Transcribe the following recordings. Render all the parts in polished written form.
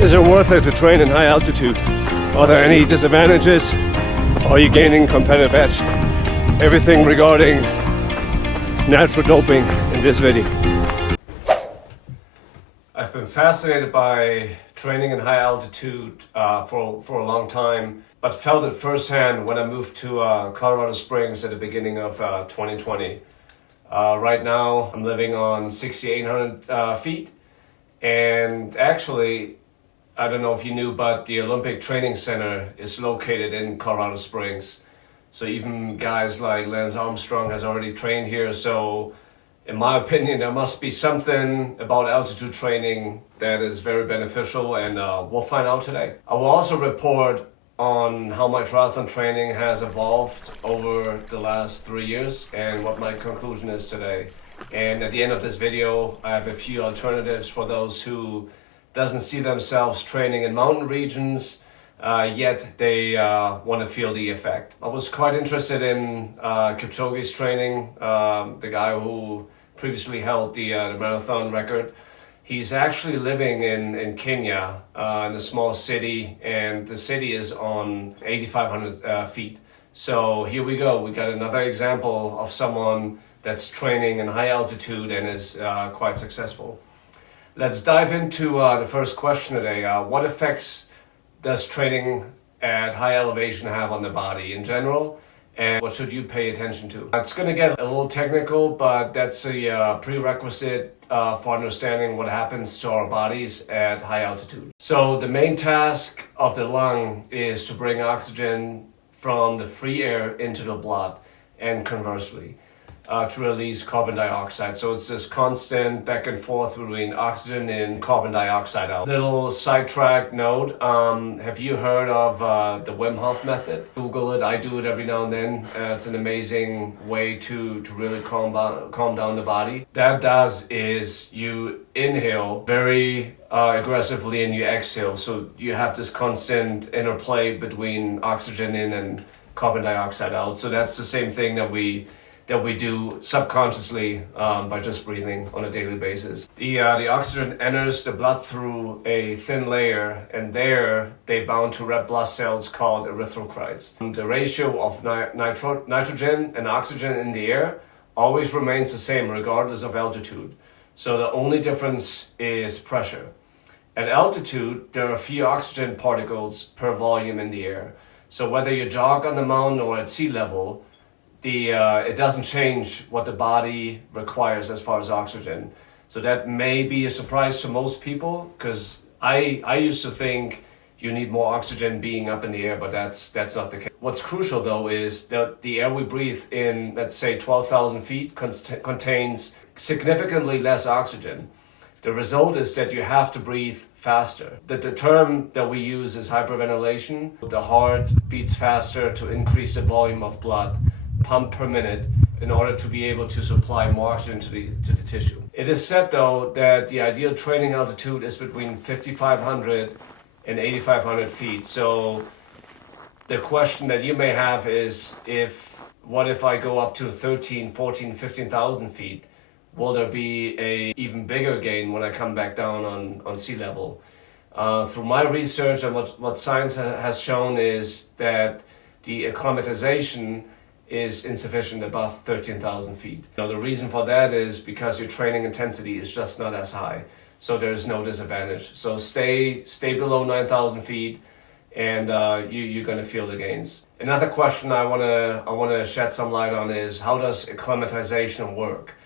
Is it worth it to train in high altitude? Are there any disadvantages? Are you gaining competitive edge? Everything regarding natural doping in this video. I've been fascinated by training in high altitude for a long time, but felt it firsthand when I moved to Colorado Springs at the beginning of 2020. Right now I'm living on 6,800 feet, and actually, I don't know if you knew, but the Olympic Training Center is located in Colorado Springs. So even guys like Lance Armstrong has already trained here. So in my opinion, there must be something about altitude training that is very beneficial, and we'll find out today. I will also report on how my triathlon training has evolved over the last 3 years and what my conclusion is today. And at the end of this video, I have a few alternatives for those who doesn't see themselves training in mountain regions, yet they want to feel the effect. I was quite interested in Kipchoge's training, the guy who previously held the marathon record. He's actually living in Kenya, in a small city, and the city is on 8,500 feet. So here we go. We got another example of someone that's training in high altitude and is quite successful. Let's dive into the first question today. What effects does training at high elevation have on the body in general? And what should you pay attention to? It's going to get a little technical, but that's a prerequisite for understanding what happens to our bodies at high altitude. So the main task of the lung is to bring oxygen from the free air into the blood, and conversely, to release carbon dioxide. So it's this constant back and forth between oxygen and carbon dioxide out. Little sidetrack note, have you heard of the Wim Hof method? Google it, I do it every now and then. It's an amazing way to really calm down the body. That does is you inhale very aggressively and you exhale. So you have this constant interplay between oxygen in and carbon dioxide out. So that's the same thing that we do subconsciously by just breathing on a daily basis. The oxygen enters the blood through a thin layer, and there they bound to red blood cells called erythrocytes. The ratio of nitrogen and oxygen in the air always remains the same regardless of altitude. So the only difference is pressure. At altitude, there are few oxygen particles per volume in the air. So whether you jog on the mountain or at sea level, it doesn't change what the body requires as far as oxygen. So that may be a surprise to most people, because I used to think you need more oxygen being up in the air, but that's not the case. What's crucial though is that the air we breathe in, let's say 12,000 feet, contains significantly less oxygen. The result is that you have to breathe faster. The term that we use is hyperventilation. The heart beats faster to increase the volume of blood pump per minute in order to be able to supply more oxygen to the tissue. It is said though that the ideal training altitude is between 5,500 and 8,500 feet. So the question that you may have is, what if I go up to 13, 14, 15,000 feet? Will there be a even bigger gain when I come back down on sea level? Through my research and what science has shown is that the acclimatization is insufficient above 13,000 feet. The reason for that is because your training intensity is just not as high. So there's no disadvantage. So stay below 9,000 feet, and you're gonna feel the gains. Another question I wanna shed some light on is, how does acclimatization work?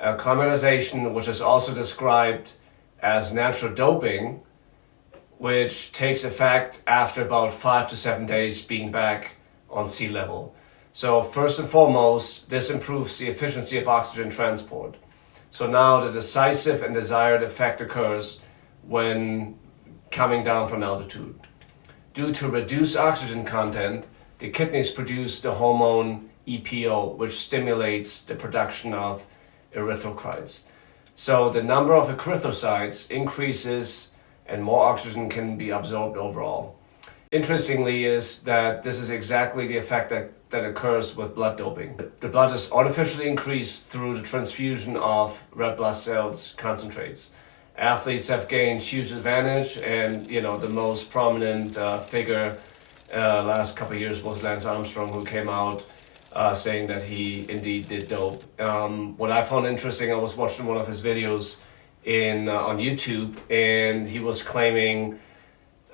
Acclimatization, which is also described as natural doping, which takes effect after about 5 to 7 days being back on sea level. So first and foremost, this improves the efficiency of oxygen transport. So now the decisive and desired effect occurs when coming down from altitude. Due to reduced oxygen content, the kidneys produce the hormone EPO, which stimulates the production of erythrocytes. So the number of erythrocytes increases and more oxygen can be absorbed overall. Interestingly is that this is exactly the effect that occurs with blood doping. The blood is artificially increased through the transfusion of red blood cells concentrates. athletes have gained huge advantage, and the most prominent figure last couple of years was Lance Armstrong, who came out saying that he indeed did dope. What I found interesting, I was watching one of his videos on YouTube, and he was claiming,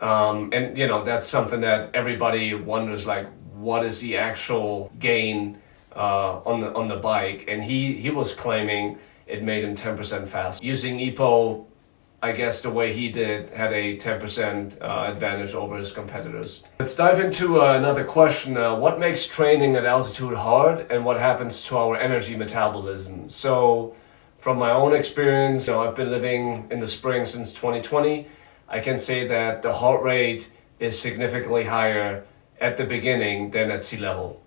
and that's something that everybody wonders, like, what is the actual gain on the bike? And he was claiming it made him 10% faster. Using EPO, I guess the way he did had a 10% advantage over his competitors. Let's dive into another question. What makes training at altitude hard, and what happens to our energy metabolism? So from my own experience, I've been living in the spring since 2020. I can say that the heart rate is significantly higher at the beginning than at sea level,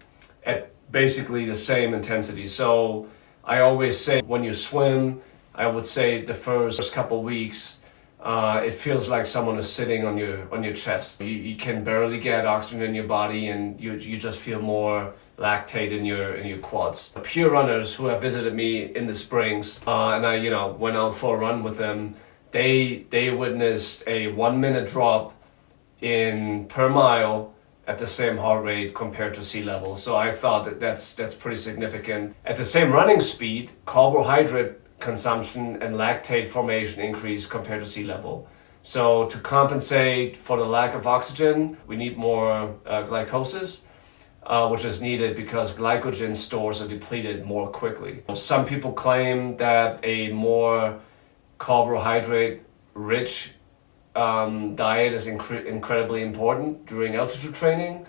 at basically the same intensity. So I always say when you swim, I would say the first couple weeks, it feels like someone is sitting on your chest. You can barely get oxygen in your body, and you just feel more lactate in your quads. Pure runners who have visited me in the springs, and I went out for a run with them, they witnessed a 1 minute drop in per mile at the same heart rate compared to sea level. So I thought that's pretty significant. At the same running speed, carbohydrate consumption and lactate formation increase compared to sea level. So to compensate for the lack of oxygen, we need more glycolysis, which is needed because glycogen stores are depleted more quickly. Some people claim that a more carbohydrate-rich diet is incredibly important during altitude training.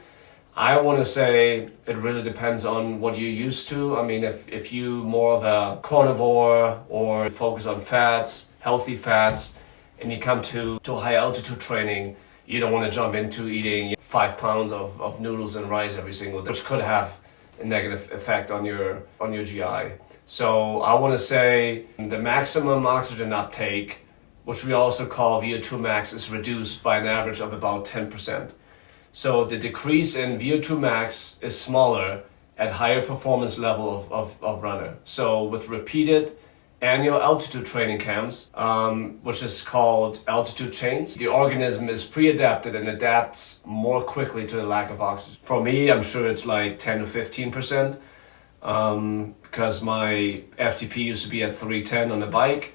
I want to say it really depends on what you're used to. I mean, if you more of a carnivore or focus on fats, healthy fats, and you come to high altitude training, you don't want to jump into eating 5 pounds of noodles and rice every single day, which could have a negative effect on your GI. So I want to say the maximum oxygen uptake, which we also call VO2 max, is reduced by an average of about 10%. So the decrease in VO2 max is smaller at higher performance level of runner. So with repeated annual altitude training camps, which is called altitude chains, the organism is pre-adapted and adapts more quickly to the lack of oxygen. For me, I'm sure it's like 10 to 15%, because my FTP used to be at 310 on the bike.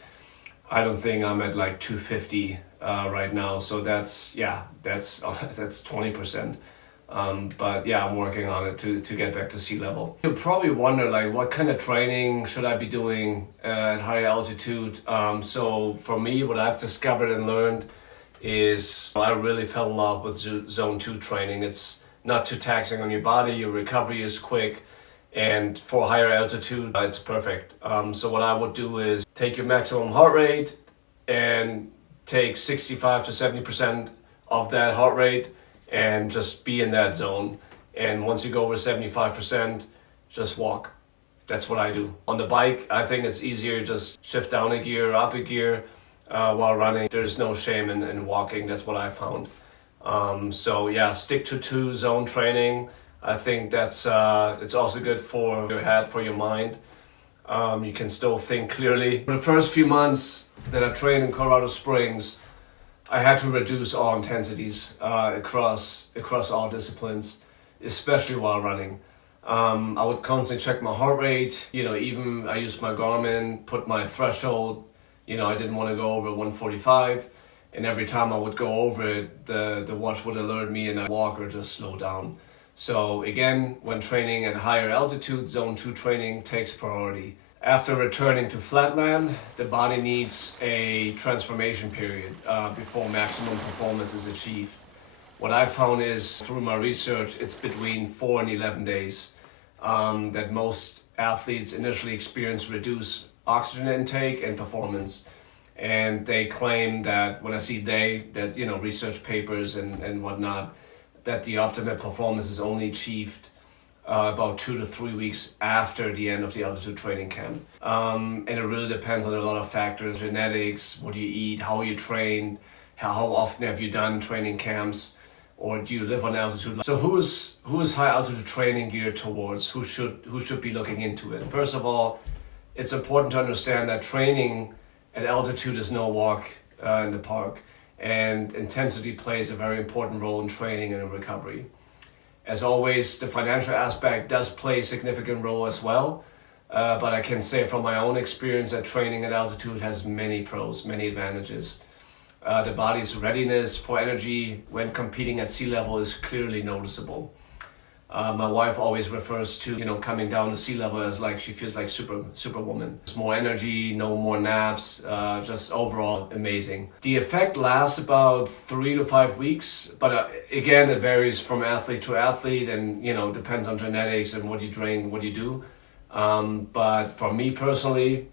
I don't think I'm at like 250 right now, so that's 20%. But yeah, I'm working on it to get back to sea level. You'll probably wonder, like, what kind of training should I be doing at high altitude? So for me, what I've discovered and learned is I really fell in love with zone 2 training. It's not too taxing on your body, your recovery is quick, and for higher altitude, it's perfect. So what I would do is take your maximum heart rate and take 65 to 70% of that heart rate and just be in that zone. And once you go over 75%, just walk. That's what I do. On the bike, I think it's easier, just shift down a gear, up a gear while running. There's no shame in walking. That's what I found. So yeah, stick to 2 zone training. I think that's it's also good for your head, for your mind. You can still think clearly. For the first few months that I trained in Colorado Springs, I had to reduce all intensities across all disciplines, especially while running. I would constantly check my heart rate. Even I used my Garmin, put my threshold. I didn't want to go over 145, and every time I would go over it, the watch would alert me, and I'd walk or just slow down. So again, when training at higher altitude, zone 2 training takes priority. After returning to flatland, the body needs a transformation period before maximum performance is achieved. What I found is, through my research, it's between 4 and 11 days that most athletes initially experience reduced oxygen intake and performance. And they claim that, when I see that research papers and whatnot, that the optimal performance is only achieved about 2 to 3 weeks after the end of the altitude training camp. And it really depends on a lot of factors: genetics, what you eat, how you train, how often have you done training camps, or do you live on altitude? So who is high altitude training geared towards? Who should be looking into it? First of all, it's important to understand that training at altitude is no walk in the park, and intensity plays a very important role in training and in recovery. As always, the financial aspect does play a significant role as well, but I can say from my own experience that training at altitude has many pros, many advantages. The body's readiness for energy when competing at sea level is clearly noticeable. My wife always refers to, coming down to sea level as like she feels like superwoman. There's more energy, no more naps, just overall amazing. The effect lasts about 3 to 5 weeks, but again, it varies from athlete to athlete and, depends on genetics and what you drink, what you do. But for me personally,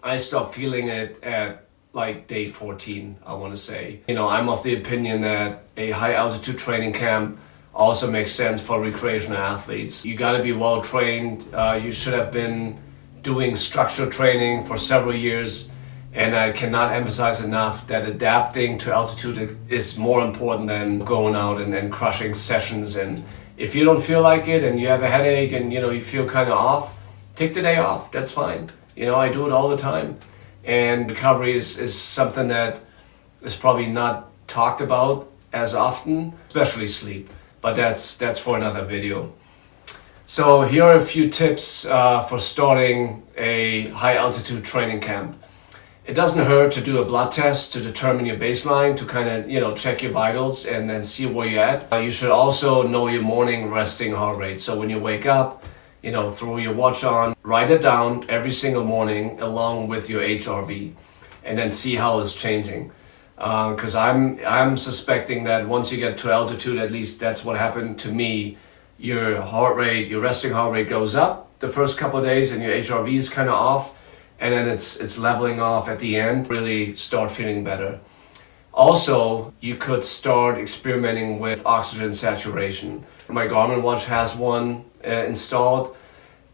I stopped feeling it at like day 14, I want to say. I'm of the opinion that a high altitude training camp also makes sense for recreational athletes. You got to be well trained. You should have been doing structured training for several years. And I cannot emphasize enough that adapting to altitude is more important than going out and crushing sessions. And if you don't feel like it and you have a headache and you feel kind of off, take the day off. That's fine. I do it all the time. And recovery is something that is probably not talked about as often, especially sleep. But that's for another video. So here are a few tips for starting a high altitude training camp. It doesn't hurt to do a blood test to determine your baseline, to kind of check your vitals and then see where you're at. You should also know your morning resting heart rate. So when you wake up, throw your watch on, write it down every single morning along with your HRV, and then see how it's changing. Because I'm suspecting that once you get to altitude, at least that's what happened to me, your heart rate, your resting heart rate goes up the first couple of days and your HRV is kind of off, and then it's leveling off at the end, really start feeling better. Also, you could start experimenting with oxygen saturation. My Garmin watch has one installed.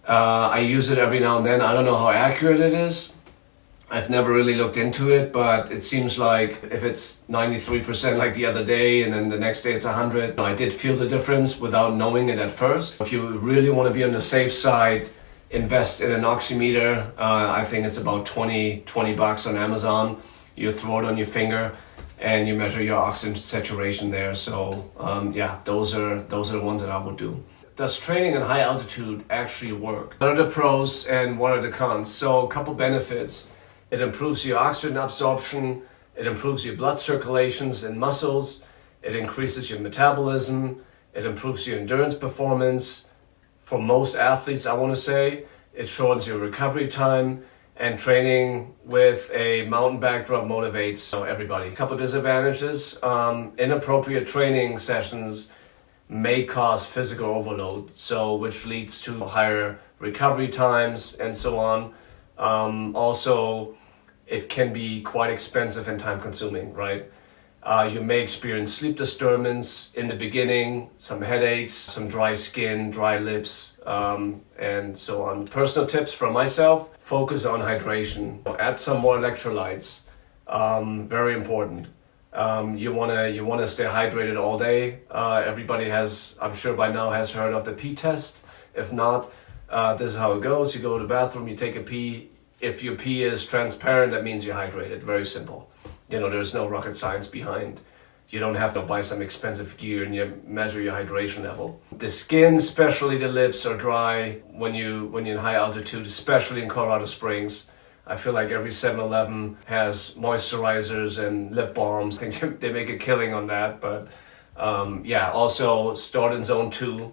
I use it every now and then. I don't know how accurate it is. I've never really looked into it, but it seems like if it's 93% like the other day and then the next day it's 100, I did feel the difference without knowing it at first. If you really want to be on the safe side, invest in an oximeter. I think it's about $20 on Amazon. You throw it on your finger and you measure your oxygen saturation there. So those are the ones that I would do. Does training at high altitude actually work? What are the pros and what are the cons? So a couple benefits. It improves your oxygen absorption, it improves your blood circulations and muscles, it increases your metabolism, it improves your endurance performance. For most athletes, I want to say, it shortens your recovery time, and training with a mountain backdrop motivates everybody. A couple disadvantages, inappropriate training sessions may cause physical overload, which leads to higher recovery times and so on. Also, it can be quite expensive and time consuming, right? You may experience sleep disturbance in the beginning, some headaches, some dry skin, dry lips, and so on. Personal tips from myself: focus on hydration. Add some more electrolytes. Very important. You wanna stay hydrated all day. Everybody has, I'm sure by now, has heard of the pee test. If not, this is how it goes. You go to the bathroom, you take a pee. If your pee is transparent, that means you're hydrated. Very simple. There's no rocket science behind. You don't have to buy some expensive gear and you measure your hydration level. The skin, especially the lips, are dry when you're in high altitude, especially in Colorado Springs. I feel like every 7-Eleven has moisturizers and lip balms. I think they make a killing on that. But also start in zone 2.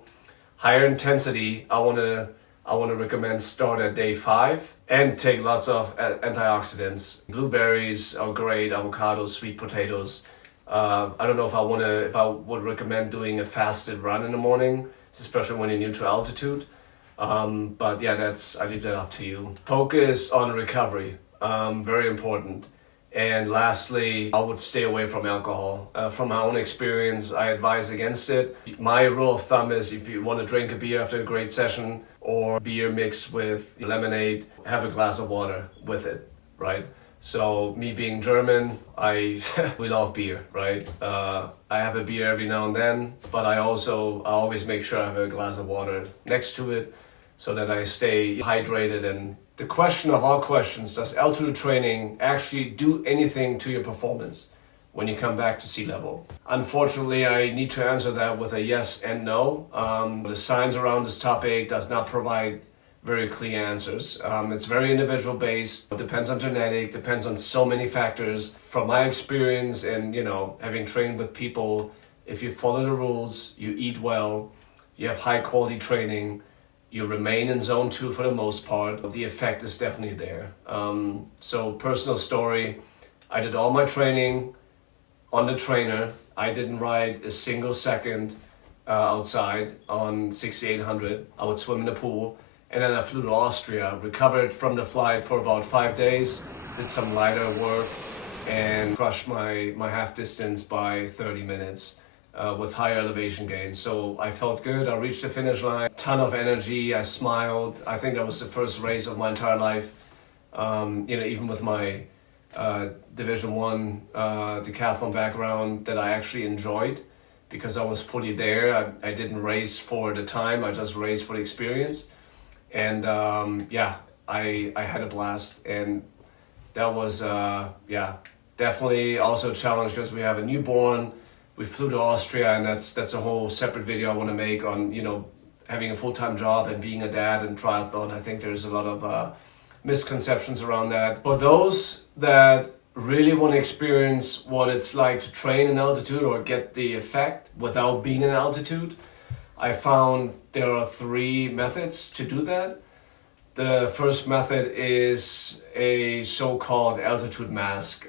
Higher intensity, I want to recommend start at day 5 and take lots of antioxidants. Blueberries are great, avocados, sweet potatoes. I don't know if I would recommend doing a fasted run in the morning, especially when you're new to altitude. I leave that up to you. Focus on recovery, very important. And lastly, I would stay away from alcohol. From my own experience, I advise against it. My rule of thumb is if you want to drink a beer after a great session or beer mixed with lemonade, have a glass of water with it, right? So me being German, we love beer, right? I have a beer every now and then, but I always make sure I have a glass of water next to it so that I stay hydrated and the question of all questions, does altitude training actually do anything to your performance when you come back to sea level? Unfortunately, I need to answer that with a yes and no. The science around this topic does not provide very clear answers. It's very individual based. It depends on genetic, depends on so many factors. From my experience and having trained with people, if you follow the rules, you eat well, you have high quality training, you remain in zone 2 for the most part, the effect is definitely there. So personal story, I did all my training on the trainer. I didn't ride a single second outside on 6800. I would swim in the pool. And then I flew to Austria, recovered from the flight for about 5 days, did some lighter work, and crushed my half distance by 30 minutes with higher elevation gains. So I felt good. I reached the finish line, ton of energy. I smiled. I think that was the first race of my entire life. Even with my Division 1 decathlon background, that I actually enjoyed because I was fully there. I didn't race for the time. I just raced for the experience. And I had a blast, and that was definitely also a challenge because we have a newborn. We flew to Austria, and that's a whole separate video I want to make on having a full-time job and being a dad and triathlon. I think there's a lot of misconceptions around that. For those that really want to experience what it's like to train in altitude or get the effect without being in altitude, I found there are 3 methods to do that. The first method is a so-called altitude mask.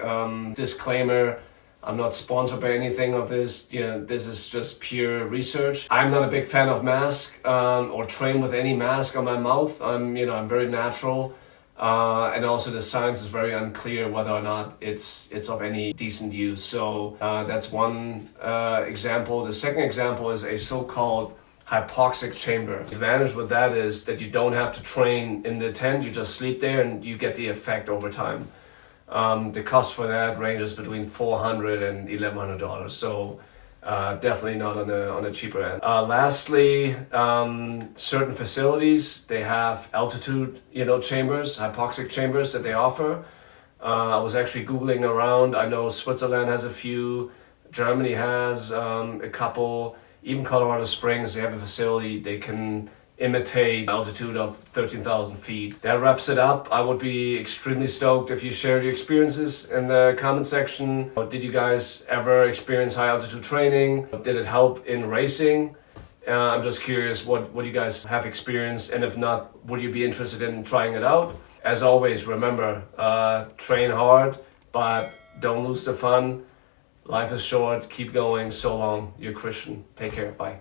Disclaimer, I'm not sponsored by anything of this. This is just pure research. I'm not a big fan of mask or train with any mask on my mouth. I'm very natural. And also the science is very unclear whether or not it's of any decent use. So that's one example. The second example is a so-called hypoxic chamber. The advantage with that is that you don't have to train in the tent, you just sleep there and you get the effect over time. The cost for that ranges between $400 and $1,100, so definitely not on a cheaper end. Lastly, certain facilities, they have altitude chambers, hypoxic chambers that they offer. I was actually Googling around. I know Switzerland has a few, Germany has a couple. Even Colorado Springs, they have a facility, they can imitate altitude of 13,000 feet. That wraps it up. I would be extremely stoked if you shared your experiences in the comment section. Did you guys ever experience high altitude training? Did it help in racing? I'm just curious what you guys have experienced, and if not, would you be interested in trying it out? As always, remember, train hard, but don't lose the fun. Life is short, keep going. So long, you're Christian. Take care, bye.